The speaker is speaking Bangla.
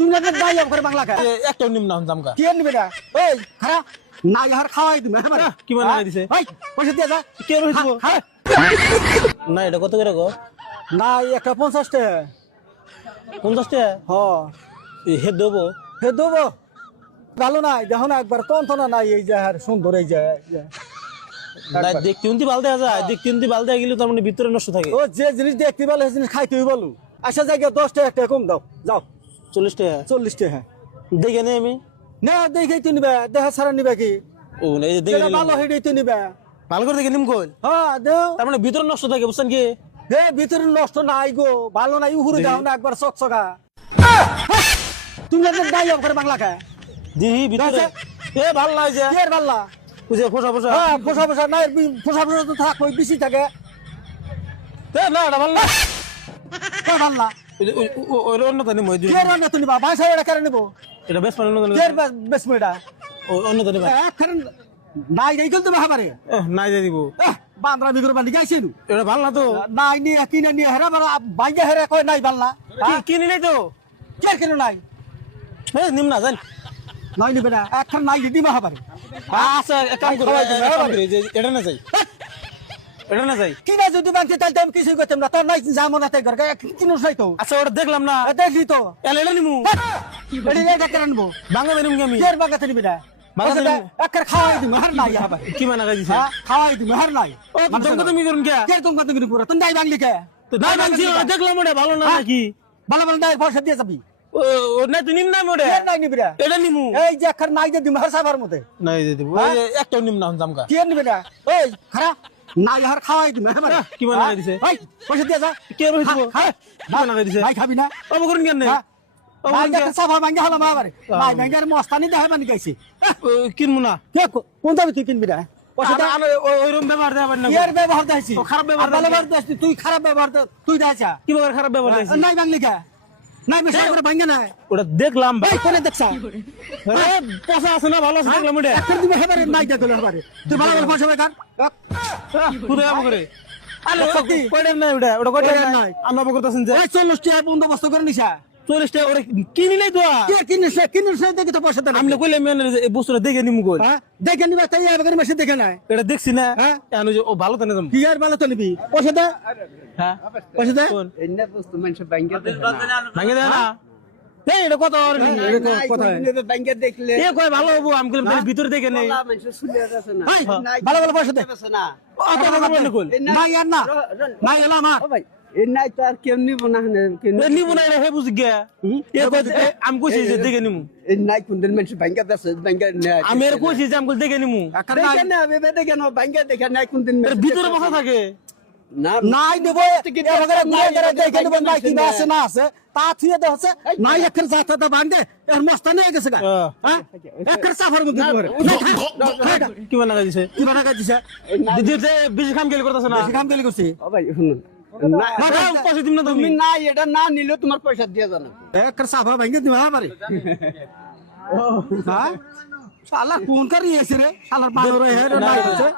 তুমি না দাই করে বাংলা কা একটা নিম না জামকা কি নিবে না এই খারা না ইয়ার খাওয়াই তুমি হ্যাঁ কি মানে লাগাই দিছে ভাই পয়সা দিয়ে যা কে রইছো না এটা কত করে গো না একটা 50 টাকা 50 টাকা হ হে দেবো হে দেবো ভালো নাই দেখো না একবার তন্তনা নাই এই যে আর সুন্দর এই যে দেখতে উন্তি বাল দেয়া যায় দেখতে উন্তি বাল দেয়া গেলে তার মানে ভিতরে নষ্ট থাকে ও যে জিনিস দেখতে ভালো সেই জিনিস খাইতে বলো আচ্ছা জায়গায় 10 টাকা একটা কম দাও যাও 40 টাকা 40 টাকা দেখে নে আমি না দেখে তো নিবে দেখা ছাড়া নিবে কি ও না এই যে দেখে নিলাম। ভালো হেডে তো নিবে ভালো করে দেখে নিম কই হ্যাঁ দেও তার মানে ভিতরে নষ্ট থাকে বুঝছেন কি হে ভিতরে নষ্ট নাই গো ভালো নাই উহুরে দাও না একবার চকচকা তুমি না দাই করে বাংলা কা দিহি ভিতরে এ ভাল লাগে কি আর বাল্লা বুঝে ফোসা ফোসা হ্যাঁ পোষা পোষা নাই পোষা পোষা তো থাক ওই বেশি থাকে এ না এটা ভাল না কে বাল্লা ওই অন্য তানি মই কে রান্না তুমি বাবা ভাষা এটা করে নেবো এটা বেশ পারে অন্য কে বেশ মেডা ও অন্য তানি এখন নাই নাই গেল তুমি হাবারে নাই দিয়ে দিব বান্দরা বিগর বান্দি গাইছে নু এটা ভাল না তো নাই নি কিনে নি হেরা বারা বাইঙ্গা হেরা কই নাই বাল্লা কিনি নাই তো কে কেন নাই এ নিম না জান নাই নিবে না এখন নাই দিবা হাবারে আচ্ছা এক কাম করো যে এটা না যাই এটা না যাই কিনা যদি বাংকে তাই দাম কিছু করতাম না তোর নাই যাবো না তাই ঘর কিনো নাই তো আচ্ছা ওটা দেখলাম না দেখলি তো এটা নিমু এডি এই ডাক্তার আনবো বাংলা মেনুম কি আমি কের বাগাতে নিবি না একার খাওয়াই দিমু হার নাই হাবারে কি মানা গাই দিছে খাওয়াই দিমু হার নাই ও দমকা তুমি করুন কে কে তুমি কত পুরো তুমি দাই বাংলি কে তো দাই বাংছি দেখলাম ওটা ভালো না নাকি ভালো ভালো দাই পয়সা দিয়ে যাবি ও না তুই নিম না মোড়ে কে নাই নিবি না এটা নিমু এই যে একার নাই যে দিমু হার সাবার মতে নাই দিয়ে দিব একটা নিম না জামকা কে নিবি না এই খারা নাই হার খাওয়াই দিমু হাবারে কি মানা গাই দিছে এই পয়সা দিয়ে যা কে রইছো কি মানা গাই দিছে নাই খাবি না ও করুন কেন ভাইঙ্গা সাফা ভাইঙ্গা হলাম আবারে ভাই ভাইঙ্গার মস্তানি দেখাই বানি গাইছি কিনবো না কে কোন দাবি তুই কিনবি না ওইরকম ব্যবহার দেওয়া না ইয়ার ব্যবহার দেখাইছি খারাপ ব্যবহার দেখাইছি তুই খারাপ ব্যবহার তুই দেখাইছা কি ব্যবহার খারাপ ব্যবহার দিয়েছি নাই বাংলি কা নাই মেশা করে ভাইঙ্গা নাই ওটা দেখলাম ভাই কোনে দেখছা পয়সা আছে না ভালো আছে দেখলাম ওটা একটা দিবে হাবারে নাই দেখলে হাবারে তুই ভালো ভালো পয়সা বেকার খুদে যাবো করে আরে কয়টা নাই ওটা ওটা কয়টা নাই আমরা করতেছেন যে এই 40 টাকা বন্দোবস্ত করে নিছা 40 টাকা ওটা কিনি নাই তো কে কিনিস দেখি তো পয়সা দেন আমি কইলে মেনে এই বস্তুটা দেখে নিমু কই হ্যাঁ দেখে নিবা তাই এবারে মেশে দেখে নাই এটা দেখছি না হ্যাঁ এনো যে ও ভালো তো না কি আর ভালো তো নিবি পয়সা দে হ্যাঁ পয়সা দে এনে বস্তু মানুষ ব্যাংকে ভাঙে দেয় না এই এটা কত কথা ব্যাংকে দেখলে এ কয় ভালো হবো আমি কইলাম তাহলে ভিতরে দেখে নেই মানুষ শুলে আছে না ভাই ভালো ভালো পয়সা দে না অত কথা বললে কই নাই আর না নাই এলা আমার ও ভাই এ নাই তো আর কেউ নিব না এ নিমু না হে বুঝ গিয়া এ কই আমি কইছি যে দেখে নিমু এ নাই কোন দিন মানুষ ব্যাংকে আছে ব্যাংকে আমি এর কইছি যে আমি কইছি দেখে নিমু দেখে না দেখে না ব্যাংকে দেখে নাই কোন দিন এর ভিতরে বসা থাকে নাই নেব এবারে গুড়া দেখে নেব নাই কি আছে না আছে তা থুয়ে দে হচ্ছে নাই একের জাতা দা বাঁধে এর মস্তা নিয়ে গেছে গা হ্যাঁ একের সাফার মধ্যে করে কি বানা দিছে কি বানা দিছে দিদিতে বেশি কাম গেল করতেছ না বেশি কাম গেলি করছি ও ভাই শুনুন না পয়সা দিম না তুমি তুমি না এটা না নিলে তোমার পয়সা দিয়ে জানো একের সাফা ভাঙে দিবা আমারে হ্যাঁ শালা কোন কারি এসে রে শালার বাদরে হে নাই হচ্ছে